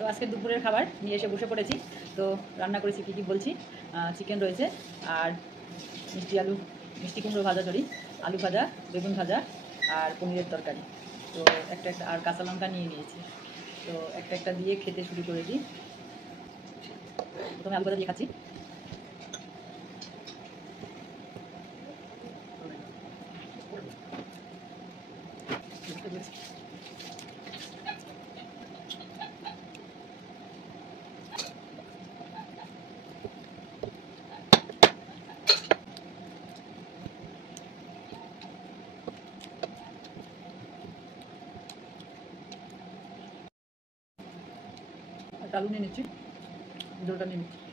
তো আজকে দুপুরের খাবার নিয়ে এসে বসে পড়েছি। তো রান্না করেছি কী কী বলছি। চিকেন রয়েছে, আর মিষ্টি কুমড়ো ভাজা, আলু ভাজা, বেগুন ভাজা, আর পনিরের তরকারি। তো একটা একটা আর কাঁচা লঙ্কা নিয়ে নিয়েছি। তো একটা একটা দিয়ে খেতে শুরু করে দিই। প্রথমে আলু ভাজা দিয়ে খাচ্ছি। একটা আলু নিয়ে নিচ্ছি, ঝোলটা নিয়ে নিচ্ছি।